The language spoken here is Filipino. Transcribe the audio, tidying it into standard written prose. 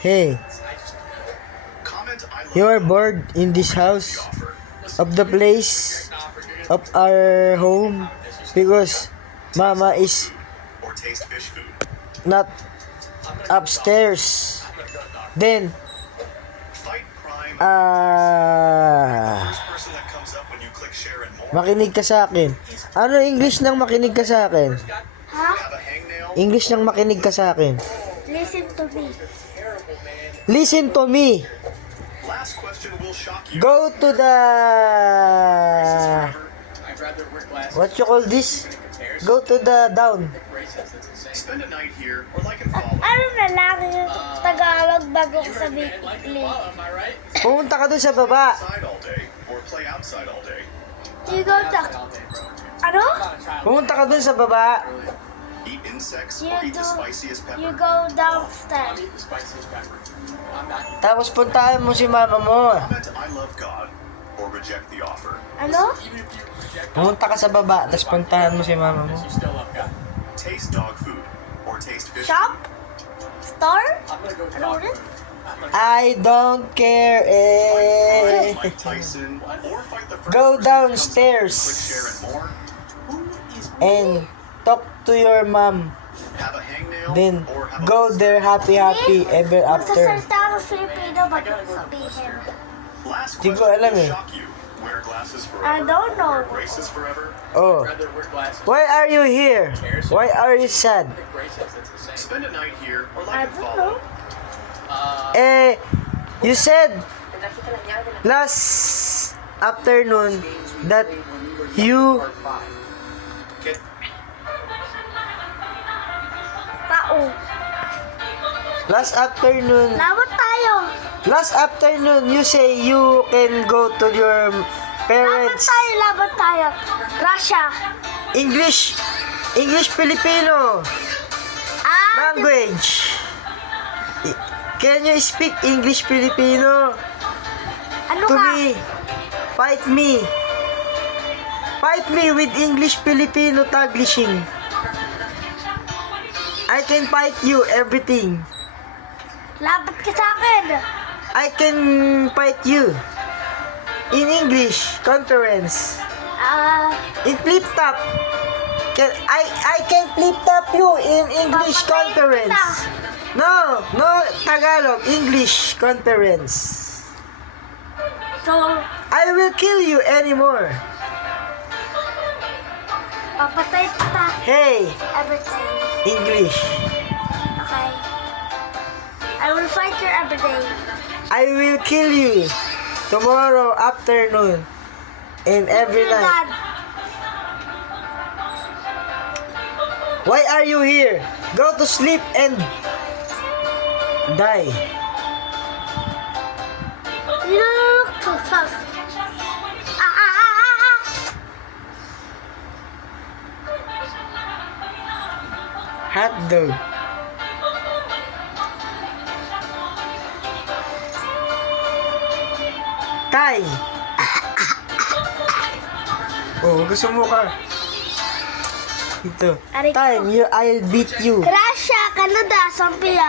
Hey, you are bored in this house of the place of our home because Mama is not upstairs. Then, makinig ka sa akin. Ano English nang makinig ka sa akin? Ha? English nang makinig ka sa akin. Listen to me. Listen to me. Go to the... What you call this? Go to the down. Ano na lang yung Tagalog bago ko sabihin English? Pumunta ka dun sa baba. You go to... Ano? Pumunta ka dun sa baba. You go downstairs. Tapos puntahan mo si mama mo. Ano? Pumunta ka sa baba, tapos puntahan mo si mama mo. Shop? Store? Ano ulit? I don't care eh. Go downstairs and talk to your mom. Then go there happy ever after. Magsasalita ako Filipino bago ko sabihin. Di ko alam eh. I don't know. Oh. Why are you here? Why are you sad? I don't know. You said last afternoon that you Tao. last afternoon Lawat tayo. last afternoon you say you can go to your parents Laban tayo. Russia. English Filipino language. Can you speak English Filipino Ano to ka? me? Fight me with English Filipino Taglishing. I can fight you everything. Laban ka sa akin. I can fight you in English conference. In flip top. I can flip top you in English Papatayin conference. kita. No Tagalog, English conference. So, I will kill you anymore. papatay kita. Hey, Everyday. English. Okay. I will fight you every day. I will kill you tomorrow afternoon and every You're night. done. Why are you here? Go to sleep and die. Look to us. Hot dog. Tay. Oh, gusto mo ka. Ito. Aray ko. Time, I'll beat you. Russia, Canada, Zambia,